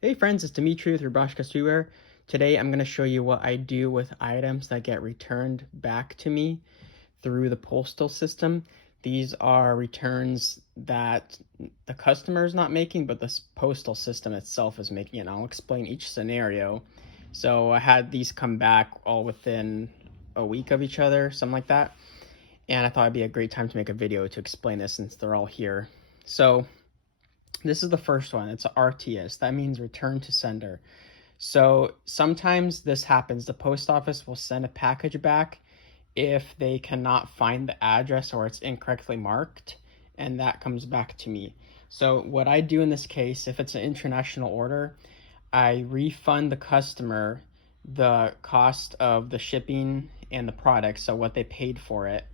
Hey friends, it's Dimitri with your Bashka Streetwear. Today I'm going to show you what I do with items that get returned back to me through the postal system. These are returns that the customer is not making, but the postal system itself is making it. And I'll explain each scenario. So I had these come back all within a week of each other, something like that. And I thought it'd be a great time to make a video to explain this since they're all here. So this is the first one. It's a RTS. That means return to sender. So sometimes this happens. The post office will send a package back if they cannot find the address or it's incorrectly marked, and that comes back to me. So what I do in this case, if it's an international order, I refund the customer the cost of the shipping and the product, so what they paid for it,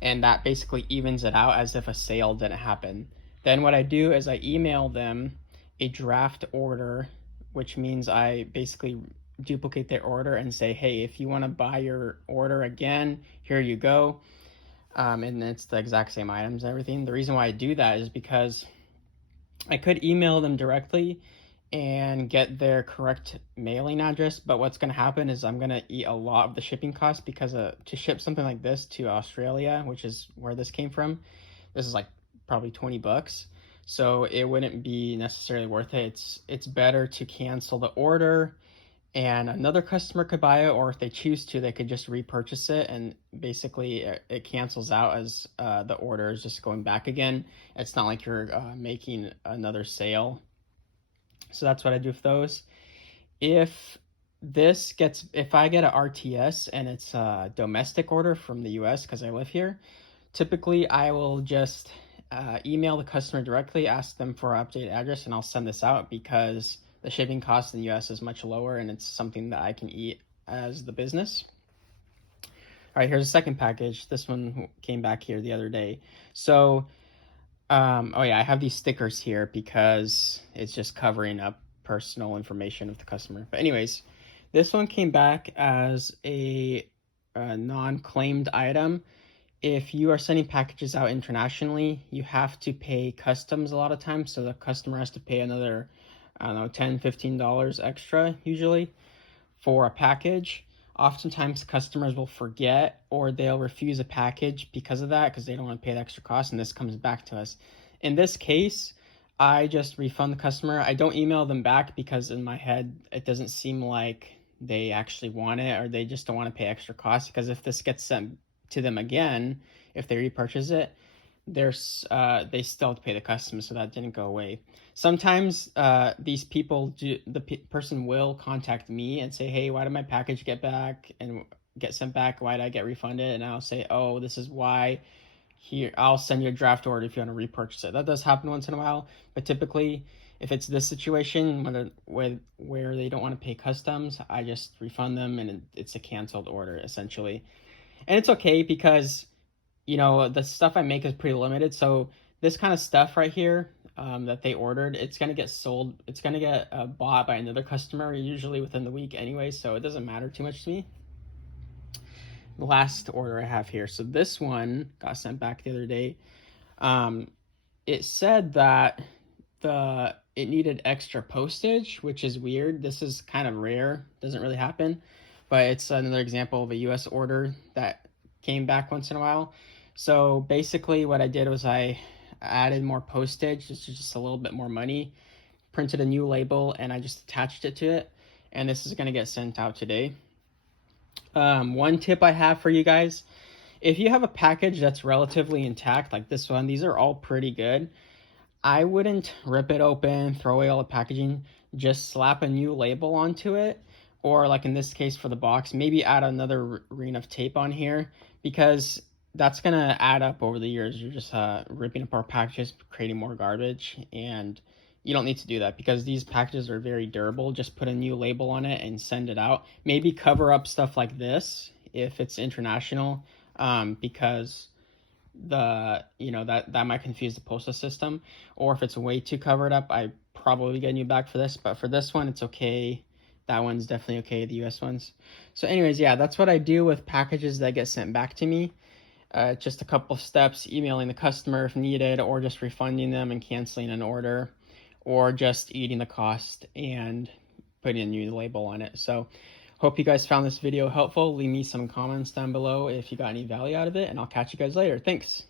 and that basically evens it out as if a sale didn't happen. Then what I do is I email them a draft order, which means I basically duplicate their order and say, hey, if you want to buy your order again, here you go. And it's the exact same items and everything. The reason why I do that is because I could email them directly and get their correct mailing address, but what's going to happen is I'm going to eat a lot of the shipping costs because to ship something like this to Australia, which is where this came from, this is like probably 20 bucks. So it wouldn't be necessarily worth it. It's better to cancel the order and another customer could buy it, or if they choose to, they could just repurchase it, and basically it cancels out as the order is just going back again. It's not like you're making another sale. So that's what I do with those. If if I get an RTS and it's a domestic order from the US because I live here, typically I will just email the customer directly, ask them for an updated address, and I'll send this out because the shipping cost in the US is much lower and it's something that I can eat as the business. All right, here's a second package. This one came back here the other day. So, oh yeah, I have these stickers here because it's just covering up personal information of the customer. But anyways, this one came back as a non-claimed item. If you are sending packages out internationally, you have to pay customs a lot of times. So the customer has to pay another, I don't know, $10, $15 extra usually for a package. Oftentimes customers will forget or they'll refuse a package because of that, because they don't want to pay the extra cost, and this comes back to us. In this case, I just refund the customer. I don't email them back because in my head it doesn't seem like they actually want it, or they just don't want to pay extra costs, because if this gets sent to them again, if they repurchase it, they still have to pay the customs, so that didn't go away. Sometimes these people the person will contact me and say, hey, why did my package get back and get sent back? Why did I get refunded? And I'll say, oh, this is why. Here, I'll send you a draft order if you want to repurchase it. That does happen once in a while, but typically if it's this situation where they don't want to pay customs, I just refund them and it's a canceled order essentially. And it's okay because the stuff I make is pretty limited. So this kind of stuff right here that they ordered, it's gonna get sold. It's gonna get bought by another customer usually within the week anyway. So it doesn't matter too much to me. The last order I have here. So this one got sent back the other day. It said that it needed extra postage, which is weird. This is kind of rare. Doesn't really happen, but it's another example of a US order that came back once in a while. So basically what I did was I added more postage, just a little bit more money, printed a new label, and I just attached it to it. And this is going to get sent out today. One tip I have for you guys, if you have a package that's relatively intact, like this one, these are all pretty good. I wouldn't rip it open, throw away all the packaging, just slap a new label onto it. Or like in this case for the box, maybe add another ring of tape on here, because that's going to add up over the years. You're just ripping apart packages, creating more garbage, and you don't need to do that because these packages are very durable. Just put a new label on it and send it out. Maybe cover up stuff like this if it's international, because that might confuse the postal system. Or if it's way too covered up, I probably get a new bag for this, but for this one, it's okay. That one's definitely okay, the US ones. So anyways, yeah, that's what I do with packages that get sent back to me. Just a couple of steps: emailing the customer if needed, or just refunding them and canceling an order, or just eating the cost and putting a new label on it. So hope you guys found this video helpful. Leave me some comments down below if you got any value out of it, and I'll catch you guys later. Thanks.